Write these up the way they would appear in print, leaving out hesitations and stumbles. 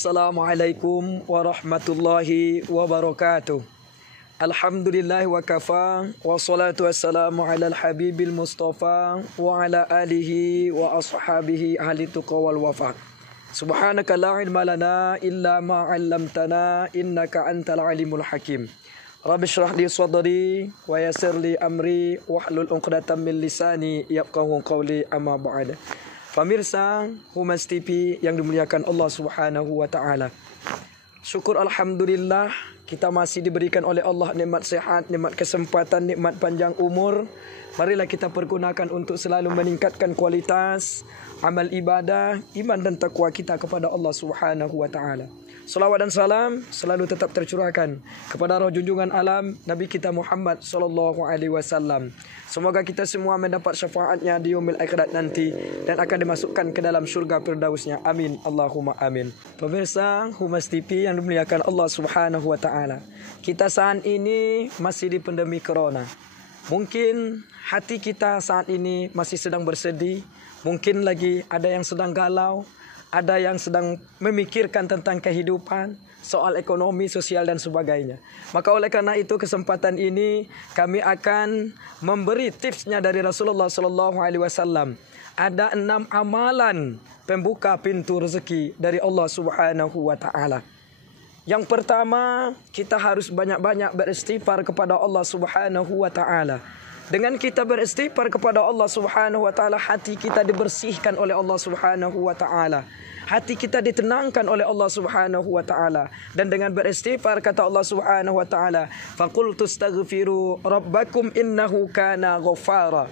Assalamualaikum warahmatullahi wabarakatuh. Alhamdulillah wa kafa, wassalatu wassalamu ala al-habibil mustafa wa ala alihi wa ashabihi ahli tuqa wal wafa. Subhanaka la ilma lana illa ma 'allamtana innaka antal alimul hakim. Rabbi shrah li sadri wa yassir li amri wahlul 'uqdatam min lisani yafqahu qawli, amma ba'd. Pemirsa Humas TV yang dimuliakan Allah Subhanahu wa taala. Syukur alhamdulillah kita masih diberikan oleh Allah nikmat sehat, nikmat kesempatan, nikmat panjang umur. Marilah kita pergunakan untuk selalu meningkatkan kualitas amal ibadah, iman dan takwa kita kepada Allah Subhanahu wa taala. Salawat dan salam selalu tetap tercurahkan kepada roh junjungan alam Nabi kita Muhammad sallallahu alaihi wasallam. Semoga kita semua mendapat syafaatnya di yaumil akhirat nanti dan akan dimasukkan ke dalam syurga firdausnya. Amin Allahumma amin. Pemirsa Humas TV yang dimuliakan Allah Subhanahu wa taala. Kita saat ini masih di pandemi corona. Mungkin hati kita saat ini masih sedang bersedih, mungkin lagi ada yang sedang galau, ada yang sedang memikirkan tentang kehidupan, soal ekonomi, sosial dan sebagainya. Maka oleh karena itu kesempatan ini kami akan memberi tipsnya dari Rasulullah sallallahu alaihi wasallam. Ada 6 amalan pembuka pintu rezeki dari Allah Subhanahu wa taala. Yang pertama, kita harus banyak-banyak beristighfar kepada Allah Subhanahu wa taala. Dengan kita beristighfar kepada Allah Subhanahu wa taala, hati kita dibersihkan oleh Allah Subhanahu wa taala. Hati kita ditenangkan oleh Allah Subhanahu wa taala. Dan dengan beristighfar kata Allah Subhanahu wa taala, faqultu astaghfiru rabbakum innahu kana ghaffara.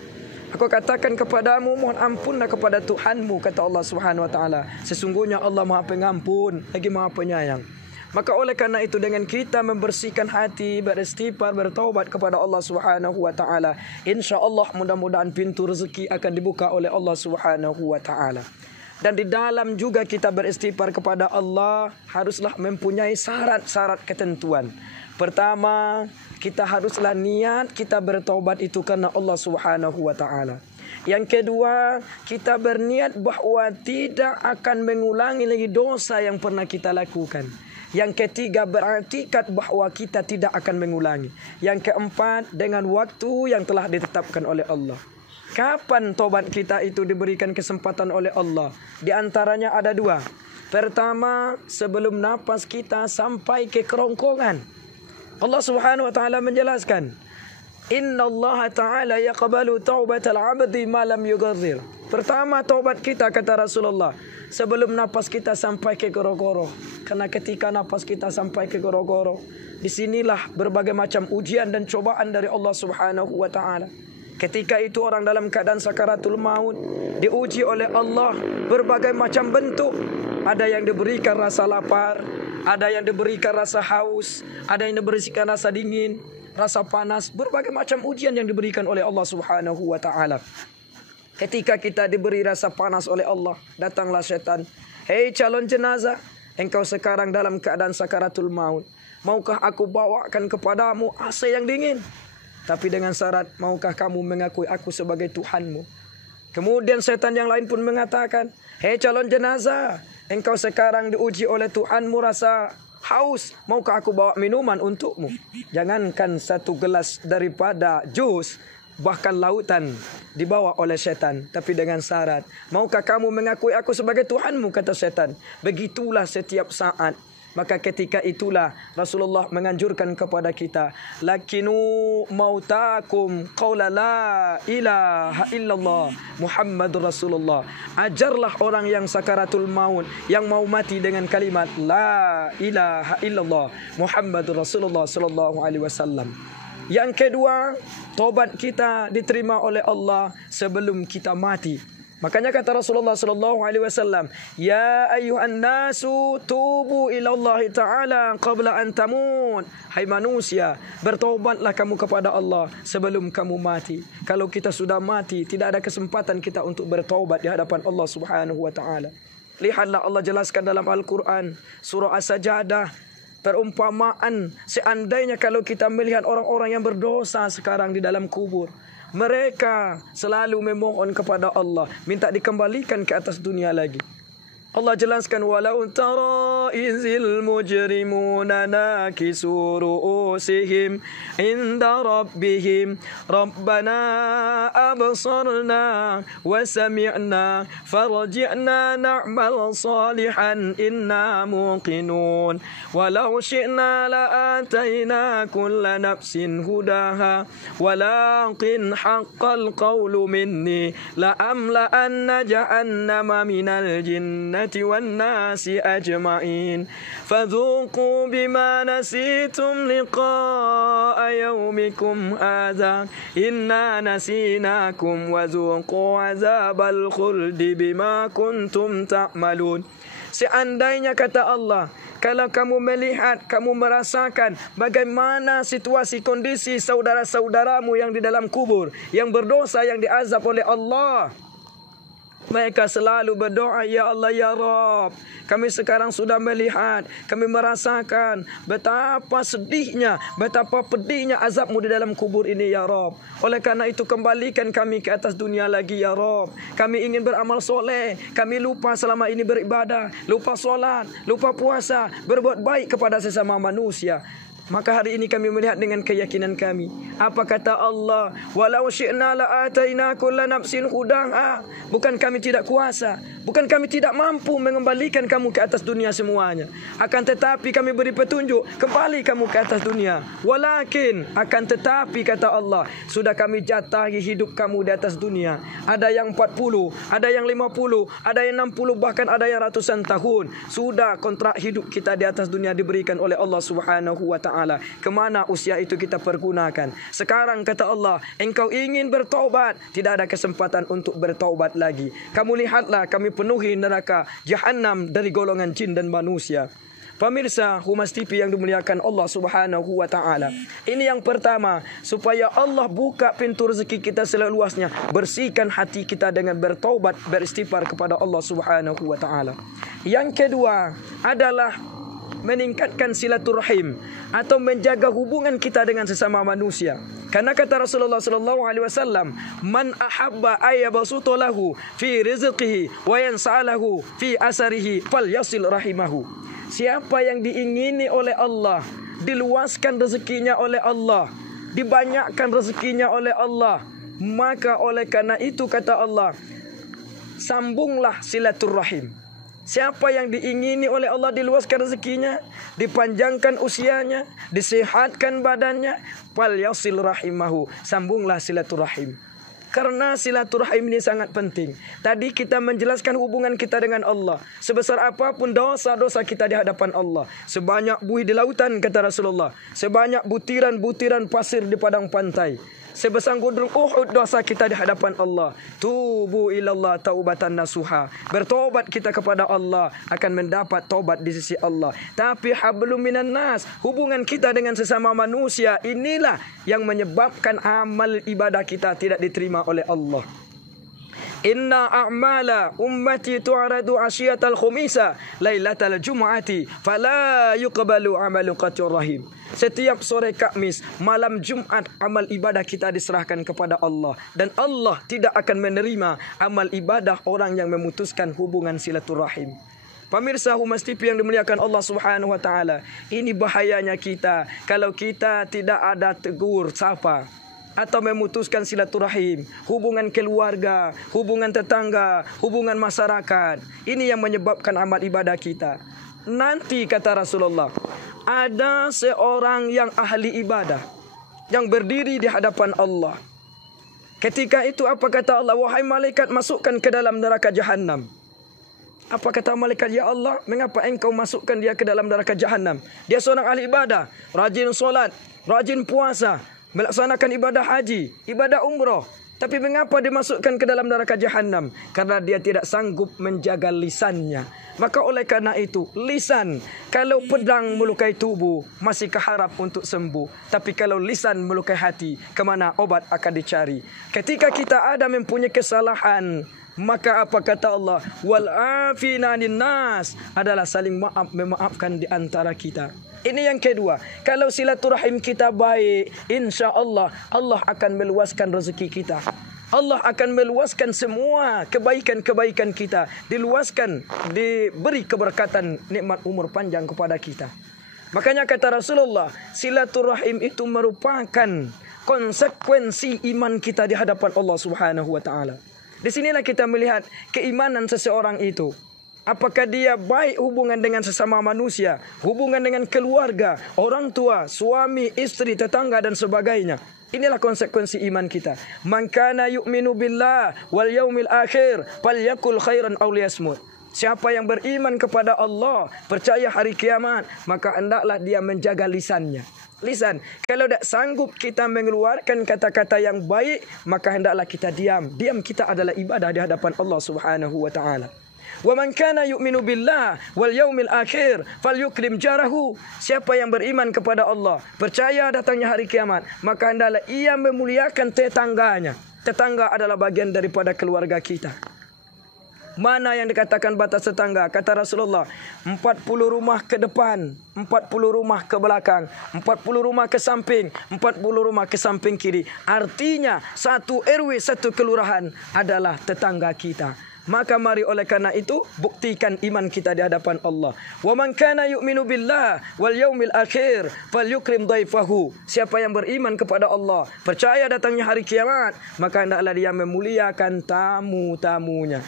Aku katakan kepadamu, mohon ampunlah kepada Tuhanmu, kata Allah Subhanahu wa taala. Sesungguhnya Allah Maha Pengampun lagi Maha Penyayang. Maka oleh karena itu dengan kita membersihkan hati, beristighfar, bertaubat kepada Allah Subhanahu wa taala, insyaallah mudah-mudahan pintu rezeki akan dibuka oleh Allah Subhanahu wa taala. Dan di dalam juga kita beristighfar kepada Allah haruslah mempunyai syarat-syarat ketentuan. Pertama, kita haruslah niat kita bertaubat itu karena Allah Subhanahu wa taala. Yang kedua, kita berniat bahwa tidak akan mengulangi lagi dosa yang pernah kita lakukan. Yang ketiga, beriktikad bahwa kita tidak akan mengulangi. Yang keempat, dengan waktu yang telah ditetapkan oleh Allah. Kapan tobat kita itu diberikan kesempatan oleh Allah? Di antaranya ada 2. Pertama, sebelum napas kita sampai ke kerongkongan. Allah Subhanahu wa taala menjelaskan, Inna Allah Ta'ala yaqbalu taubatal abdi ma lam yughazzir. Pertama taubat kita, kata Rasulullah, sebelum napas kita sampai ke goro-goro. Karena ketika napas kita sampai ke goro-goro, disinilah berbagai macam ujian dan cobaan dari Allah Subhanahu wa taala. Ketika itu orang dalam keadaan sakaratul maut diuji oleh Allah berbagai macam bentuk. Ada yang diberikan rasa lapar, ada yang diberikan rasa haus, ada yang diberikan rasa dingin, rasa panas, berbagai macam ujian yang diberikan oleh Allah Subhanahu wa taala. Ketika kita diberi rasa panas oleh Allah, datanglah setan. Hei calon jenazah, engkau sekarang dalam keadaan sakaratul maut. Maukah aku bawakan kepadamu AC yang dingin? Tapi dengan syarat, maukah kamu mengakui aku sebagai Tuhanmu? Kemudian setan yang lain pun mengatakan, hei calon jenazah, engkau sekarang diuji oleh Tuhanmu rasa haus, maukah aku bawa minuman untukmu? Jangankan 1 gelas daripada jus, bahkan lautan dibawa oleh setan. Tapi dengan syarat, maukah kamu mengakui aku sebagai Tuhanmu, kata setan. Begitulah setiap saat. Maka ketika itulah Rasulullah menganjurkan kepada kita, lakinu mautakum qawla la ilaha illallah Muhammadur Rasulullah. Ajarlah orang yang sakaratul maut, yang mau mati dengan kalimat la ilaha illallah Muhammadur Rasulullah sallallahu alaihi wasallam. Yang kedua, tobat kita diterima oleh Allah sebelum kita mati. Makanya kata Rasulullah sallallahu alaihi wasallam, ya ayyuhan nasu tubu ila Allah taala qabla an tamut. Hai manusia, bertobatlah kamu kepada Allah sebelum kamu mati. Kalau kita sudah mati, tidak ada kesempatan kita untuk bertobat di hadapan Allah Subhanahu wa taala. Lihatlah Allah jelaskan dalam Al-Qur'an surah As-Sajdah, perumpamaan seandainya kalau kita melihat orang-orang yang berdosa sekarang di dalam kubur. Mereka selalu memohon kepada Allah, minta dikembalikan ke atas dunia lagi. Allah jelaskan, walau tara izil mujrimuna nakisu ru'usihim inda rabbihim rabbana absarna wa sami'na farji'na na'mal salihan inna muqinun walau syi'na la'atayna kulla nafsin hudaha walakin haqqal qawlu minni la'amla'anna jahannama minal jinnati wan nasi ajma'in fadhuqu bima nasitum liqa'a yawmikum hadha inna nasinakum wadhuqu azabal khuldi bima kuntum ta'malun. Seandainya kata Allah, kalau kamu melihat, kamu merasakan bagaimana situasi kondisi saudara-saudaramu yang di dalam kubur, yang berdosa, yang diazab oleh Allah, mereka selalu berdoa, ya Allah, ya Rabb, kami sekarang sudah melihat, kami merasakan betapa sedihnya, betapa pedihnya azabmu di dalam kubur ini, ya Rabb. Oleh karena itu kembalikan kami ke atas dunia lagi, ya Rabb. Kami ingin beramal soleh, kami lupa selama ini beribadah, lupa solat, lupa puasa, berbuat baik kepada sesama manusia. Maka hari ini kami melihat dengan keyakinan kami. Apa kata Allah? Walau syi'na la'ataina kulla nafsin hudaha. Bukan kami tidak kuasa, bukan kami tidak mampu mengembalikan kamu ke atas dunia semuanya. Akan tetapi kami beri petunjuk, kembali kamu ke atas dunia. Walakin, akan tetapi kata Allah, sudah kami jatahi hidup kamu di atas dunia. Ada yang 40, ada yang 50, ada yang 60, bahkan ada yang ratusan tahun. Sudah kontrak hidup kita di atas dunia diberikan oleh Allah Subhanahu wa ta'ala. Kemana usia itu kita pergunakan? Sekarang kata Allah, engkau ingin bertaubat, tidak ada kesempatan untuk bertaubat lagi. Kamu lihatlah, kami penuhi neraka Jahannam dari golongan jin dan manusia. Pemirsa Humas TV yang dimuliakan Allah Subhanahu wa ta'ala, ini yang pertama, supaya Allah buka pintu rezeki kita seluasnya. Bersihkan hati kita dengan bertaubat, beristighfar kepada Allah Subhanahu wa ta'ala. Yang kedua adalah meningkatkan silaturahim atau menjaga hubungan kita dengan sesama manusia. Karena kata Rasulullah sallallahu alaihi wasallam, "Man ahabba ayyabsuta lahu fi rizqihi wa yansalahu fi asarihi falyasil rahimahu." Siapa yang diingini oleh Allah, diluaskan rezekinya oleh Allah, dibanyakkan rezekinya oleh Allah, maka oleh karena itu kata Allah, sambunglah silaturahim. Siapa yang diingini oleh Allah diluaskan rezekinya, dipanjangkan usianya, disehatkan badannya, fal yasil rahimahu, sambunglah silaturahim. Karena silaturahim ini sangat penting. Tadi kita menjelaskan hubungan kita dengan Allah. Sebesar apapun dosa-dosa kita di hadapan Allah, sebanyak buih di lautan kata Rasulullah, sebanyak butiran-butiran pasir di padang pantai, sebesar gunung Uhud dosa kita di hadapan Allah. Tubu ilallah taubatan nasuha. Bertobat kita kepada Allah akan mendapat taubat di sisi Allah. Tapi hablum minan nas, hubungan kita dengan sesama manusia, inilah yang menyebabkan amal ibadah kita tidak diterima oleh Allah. Inna a'mala ummati tu'radu asyiyatal khumisa lailatal jum'ati fala yuqbalu amalu qatir rahim. Setiap sore Kamis, malam Jumat, amal ibadah kita diserahkan kepada Allah, dan Allah tidak akan menerima amal ibadah orang yang memutuskan hubungan silaturahim. Pemirsa Humas TV yang dimuliakan Allah Subhanahu wa taala, ini bahayanya kita kalau kita tidak ada tegur sapa atau memutuskan silaturahim, hubungan keluarga, hubungan tetangga, hubungan masyarakat. Ini yang menyebabkan amal ibadah kita. Nanti kata Rasulullah, ada seorang yang ahli ibadah yang berdiri di hadapan Allah. Ketika itu apa kata Allah? Wahai malaikat, masukkan ke dalam neraka Jahannam. Apa kata malaikat? Ya Allah, mengapa engkau masukkan dia ke dalam neraka Jahannam? Dia seorang ahli ibadah, rajin solat, rajin puasa, melaksanakan ibadah haji, ibadah umrah. Tapi mengapa dimasukkan ke dalam neraka Jahannam? Karena dia tidak sanggup menjaga lisannya. Maka oleh karena itu, lisan, kalau pedang melukai tubuh, masih keharap untuk sembuh. Tapi kalau lisan melukai hati, kemana obat akan dicari? Ketika kita ada mempunyai kesalahan, maka apa kata Allah? Wal afina nas, adalah saling maaf, memaafkan di antara kita. Ini yang kedua. Kalau silaturahim kita baik, insya Allah, Allah akan meluaskan rezeki kita. Allah akan meluaskan semua kebaikan-kebaikan kita. Diluaskan, diberi keberkatan nikmat umur panjang kepada kita. Makanya kata Rasulullah, silaturahim itu merupakan konsekuensi iman kita di hadapan Allah Subhanahu wa taala. Di sinilah kita melihat keimanan seseorang itu. Apakah dia baik hubungan dengan sesama manusia, hubungan dengan keluarga, orang tua, suami, istri, tetangga dan sebagainya. Inilah konsekuensi iman kita. Man kana yu'minu billah wal yaumil akhir falyakul khairan aw liyasmut. Siapa yang beriman kepada Allah, percaya hari kiamat, maka hendaklah dia menjaga lisannya. Lisan, kalau tak sanggup kita mengeluarkan kata-kata yang baik, maka hendaklah kita diam. Diam kita adalah ibadah di hadapan Allah Subhanahu wa taala. Wa man kana yu'minu billah wal yaumil akhir falyukrim jarahu. Siapa yang beriman kepada Allah, percaya datangnya hari kiamat, maka hendaklah ia memuliakan tetangganya. Tetangga adalah bagian daripada keluarga kita. Mana yang dikatakan batas tetangga? Kata Rasulullah, 40 rumah ke depan, 40 rumah ke belakang, 40 rumah ke samping, 40 rumah ke samping kiri. Artinya satu RW, satu kelurahan adalah tetangga kita. Maka mari oleh karena itu buktikan iman kita di hadapan Allah. Wa man kana yu'minu billah wal yaumil akhir falyukrim dhaifahu. Siapa yang beriman kepada Allah, percaya datangnya hari kiamat, maka hendaklah dia memuliakan tamu-tamunya.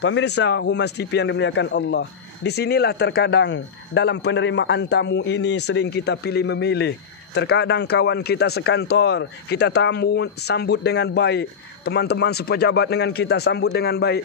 Pemirsa Humas TV yang dimuliakan Allah, di sinilah terkadang dalam penerimaan tamu ini sering kita pilih memilih. Terkadang kawan kita sekantor, kita sambut dengan baik. Teman-teman sepejabat dengan kita sambut dengan baik.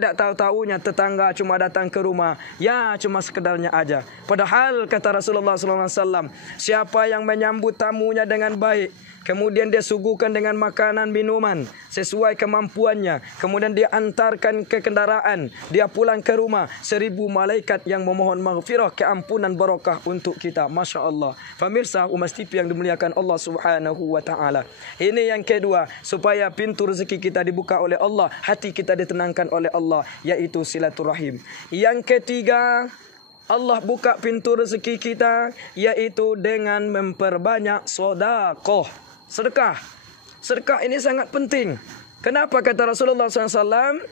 Tak tahu-tahunya tetangga cuma datang ke rumah. Ya, cuma sekedarnya aja. Padahal kata Rasulullah SAW, siapa yang menyambut tamunya dengan baik, kemudian dia suguhkan dengan makanan minuman sesuai kemampuannya, kemudian dia antarkan ke kendaraan, dia pulang ke rumah, 1000 malaikat yang memohon maghfirah, keampunan barakah untuk kita. Masya Allah. Pemirsa Humas TV yang dimuliakan Allah Subhanahu wa ta'ala, ini yang kedua, supaya pintu rezeki kita dibuka oleh Allah, hati kita ditenangkan oleh Allah, yaitu silaturahim. Yang ketiga, Allah buka pintu rezeki kita, yaitu dengan memperbanyak sedekah. Sedekah ini sangat penting. Kenapa kata Rasulullah SAW?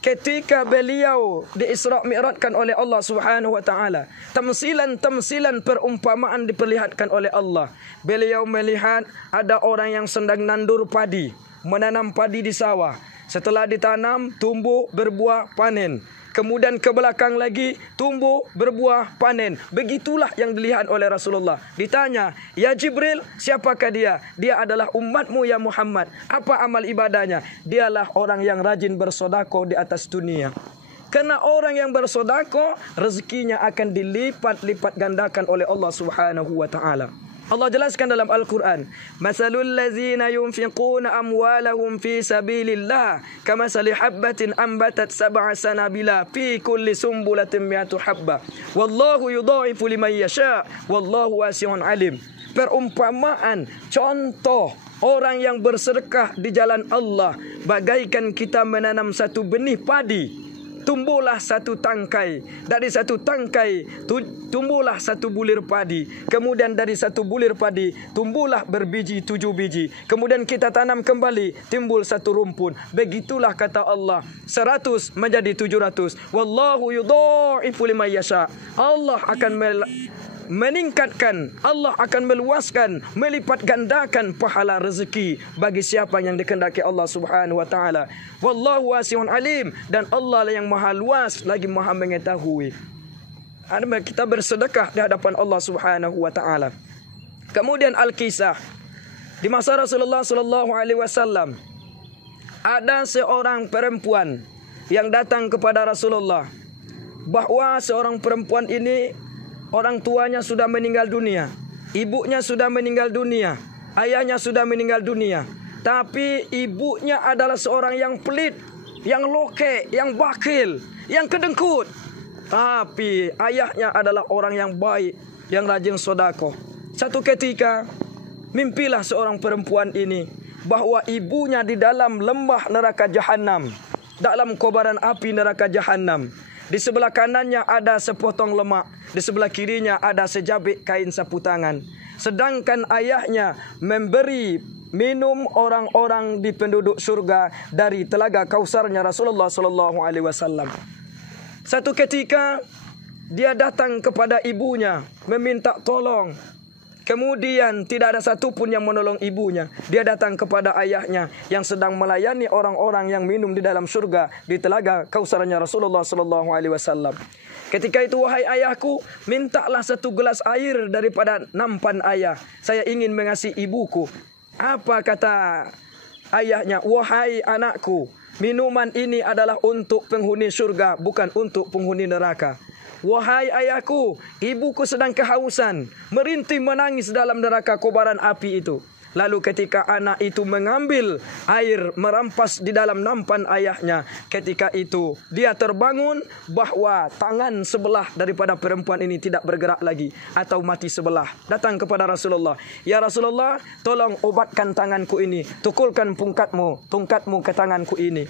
Ketika beliau di-Isra' Mi'rajkan oleh Allah Subhanahu wa taala, tamsilan perumpamaan diperlihatkan oleh Allah. Beliau melihat ada orang yang sedang nandur padi, menanam padi di sawah. Setelah ditanam, tumbuh, berbuah, panen. Kemudian ke belakang lagi, tumbuh, berbuah, panen. Begitulah yang dilihat oleh Rasulullah. Ditanya, ya Jibril, siapakah dia? Dia adalah umatmu ya Muhammad. Apa amal ibadahnya? Dialah orang yang rajin bersedekah di atas dunia. Karena orang yang bersedekah, rezekinya akan dilipat-lipat gandakan oleh Allah Subhanahu wa ta'ala. Allah jelaskan dalam Al-Quran, masalul ladzina yunfiquna amwalahum fi sabilillah kamasali habbatin ambatat sab'a sanabila fi kulli sumbulatin mi'atu habba wallahu yudha'ifu liman yasha wallahu wasi'un alim. Perumpamaan, contoh orang yang bersedekah di jalan Allah bagaikan kita menanam satu benih padi. Tumbuhlah satu tangkai. Dari satu tangkai tumbuhlah satu bulir padi. Kemudian dari satu bulir padi tumbuhlah berbiji 7 biji. Kemudian kita tanam kembali, timbul satu rumpun. Begitulah kata Allah, 100 menjadi 700. Wallahu yudha'ifu liman yasha. Allah akan meningkatkan, Allah akan meluaskan, melipat gandakan pahala rezeki bagi siapa yang dikehendaki Allah Subhanahu wa taala. Wallahu wasi'un alim, dan Allah yang maha luas lagi maha mengetahui. Kita bersedekah di hadapan Allah Subhanahu wa taala. Kemudian Al-Kisah, di masa Rasulullah sallallahu alaihi wasallam ada seorang perempuan yang datang kepada Rasulullah, bahwa seorang perempuan ini orang tuanya sudah meninggal dunia, ibunya sudah meninggal dunia, ayahnya sudah meninggal dunia. Tapi ibunya adalah seorang yang pelit, yang loke, yang bakil, yang kedengkut. Tapi ayahnya adalah orang yang baik, yang rajin sedekah. Satu ketika mimpilah seorang perempuan ini bahwa ibunya di dalam lembah neraka Jahannam, dalam kobaran api neraka Jahannam. Di sebelah kanannya ada sepotong lemak, di sebelah kirinya ada sejabik kain sapu tangan. Sedangkan ayahnya memberi minum orang-orang di penduduk surga dari telaga Kausarnya Rasulullah sallallahu alaihi wasallam. Satu ketika dia datang kepada ibunya meminta tolong. Kemudian tidak ada satupun yang menolong ibunya. Dia datang kepada ayahnya yang sedang melayani orang-orang yang minum di dalam surga di telaga Kausarnya Rasulullah sallallahu alaihi wasallam. Ketika itu, wahai ayahku, mintalah satu gelas air daripada nampan ayah. Saya ingin mengasihi ibuku. Apa kata ayahnya? Wahai anakku, minuman ini adalah untuk penghuni surga, bukan untuk penghuni neraka. Wahai ayahku, ibuku sedang kehausan, merintih menangis dalam neraka kobaran api itu. Lalu ketika anak itu mengambil air merampas di dalam nampan ayahnya, ketika itu dia terbangun bahwa tangan sebelah daripada perempuan ini tidak bergerak lagi atau mati sebelah. Datang kepada Rasulullah, ya Rasulullah, tolong obatkan tanganku ini, tukulkan tongkatmu ke tanganku ini.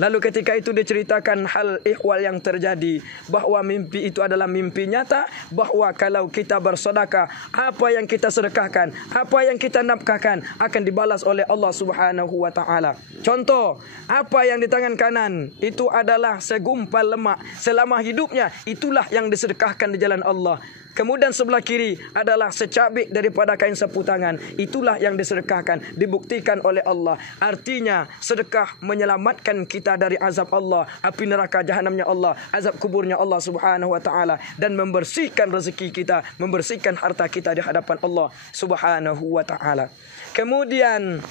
Lalu ketika itu diceritakan hal ihwal yang terjadi, bahwa mimpi itu adalah mimpi nyata, bahwa kalau kita bersedekah, apa yang kita sedekahkan, apa yang kita nafkahkan akan dibalas oleh Allah Subhanahu wa taala. Contoh, apa yang di tangan kanan itu adalah segumpal lemak, selama hidupnya itulah yang disedekahkan di jalan Allah. Kemudian sebelah kiri adalah secabik daripada kain sapu tangan. Itulah yang disedekahkan, dibuktikan oleh Allah. Artinya sedekah menyelamatkan kita dari azab Allah, api neraka jahanamnya Allah, azab kuburnya Allah Subhanahu wa taala, dan membersihkan rezeki kita, membersihkan harta kita di hadapan Allah Subhanahu wa taala. Kemudian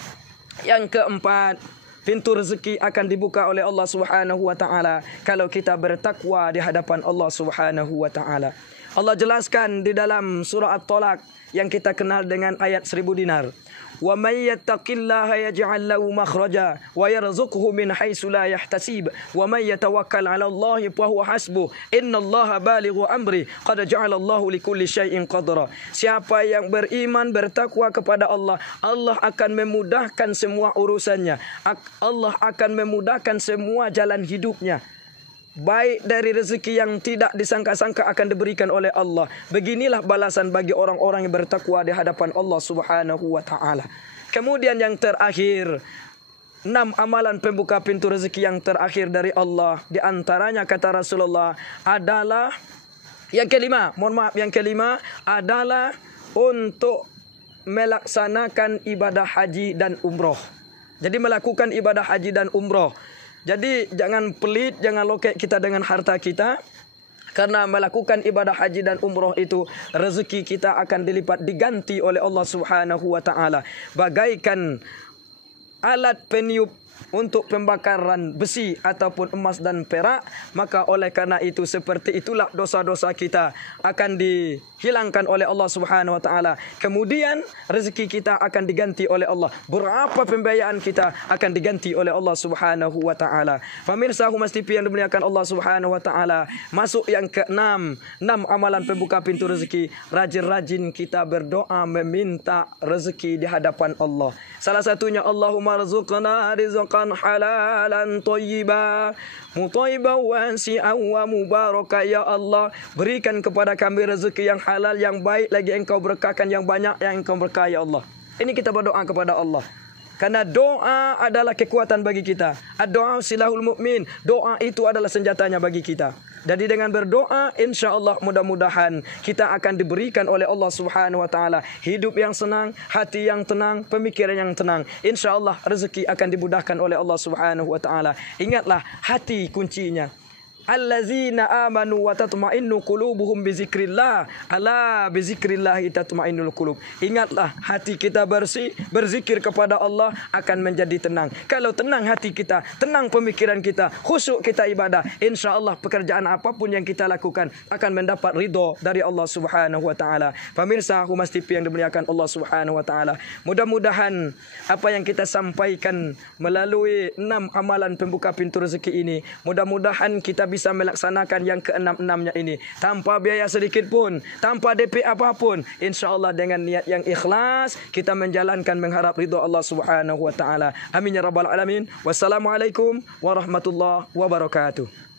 yang keempat, pintu rezeki akan dibuka oleh Allah Subhanahu wa taala kalau kita bertakwa di hadapan Allah Subhanahu wa taala. Allah jelaskan di dalam surah At-Talaq yang kita kenal dengan ayat 1000 dinar. Wa may yattaqillaha yaj'al lahu makhraja wa yarzuqhu min haitsu la yahtasib wa may yatawakkal 'ala Allahi fa huwa hasbuh innallaha balighu amri qad ja'ala Allahu likulli syai'in qadra. Siapa yang beriman bertakwa kepada Allah, Allah akan memudahkan semua urusannya. Allah akan memudahkan semua jalan hidupnya. Baik dari rezeki yang tidak disangka-sangka akan diberikan oleh Allah. Beginilah balasan bagi orang-orang yang bertakwa di hadapan Allah Subhanahu wa taala. Kemudian yang terakhir, 6 amalan pembuka pintu rezeki yang terakhir dari Allah. Di antaranya kata Rasulullah adalah yang kelima adalah untuk melaksanakan ibadah haji dan umroh. Jadi melakukan ibadah haji dan umroh. Jadi jangan pelit, jangan lokek kita dengan harta kita. Karena melakukan ibadah haji dan umroh itu, rezeki kita akan dilipat diganti oleh Allah Subhanahu wa taala. Bagaikan alat peniup untuk pembakaran besi ataupun emas dan perak, maka oleh karena itu seperti itulah dosa-dosa kita akan dihilangkan oleh Allah Subhanahu wa taala. Kemudian rezeki kita akan diganti oleh Allah. Berapa pembiayaan kita akan diganti oleh Allah Subhanahu wa taala. Pemirsa Humas TV yang dimuliakan Allah Subhanahu wa taala, masuk yang ke-6, 6 amalan pembuka pintu rezeki. Rajin-rajin kita berdoa meminta rezeki di hadapan Allah. Salah satunya Allahumma rzuqna rizqan halalan thayyiban mutayyiban wasi'an wa mubaraka. Ya Allah, berikan kepada kami rezeki yang halal, yang baik, lagi Engkau berkahkan yang banyak yang Engkau berkah ya Allah. Ini kita berdoa kepada Allah. Karena doa adalah kekuatan bagi kita. Ad-doa silahul mu'min. Doa itu adalah senjatanya bagi kita. Jadi dengan berdoa, insya Allah mudah-mudahan kita akan diberikan oleh Allah Subhanahu wa taala hidup yang senang, hati yang tenang, pemikiran yang tenang. Insya Allah rezeki akan dimudahkan oleh Allah Subhanahu wa taala. Ingatlah, hati kuncinya. Allazina amanu wa tatma'innu qulubuhum bizikrillah. Ala bizikrillah tatma'innul qulub. Ingatlah, hati kita bersih, berzikir kepada Allah akan menjadi tenang. Kalau tenang hati kita, tenang pemikiran kita, khusyuk kita ibadah, insyaallah pekerjaan apapun yang kita lakukan akan mendapat ridho dari Allah Subhanahu wa taala. Pemirsa Humas TV yang dimuliakan Allah Subhanahu wa taala, mudah-mudahan apa yang kita sampaikan melalui 6 amalan pembuka pintu rezeki ini, mudah-mudahan kita bisa melaksanakan yang ke-6-6-nya ini tanpa biaya sedikit pun, tanpa DP apapun. InsyaAllah dengan niat yang ikhlas kita menjalankan mengharap ridha Allah Subhanahu wa taala. Amin ya rabbal alamin. Wassalamualaikum warahmatullahi wabarakatuh.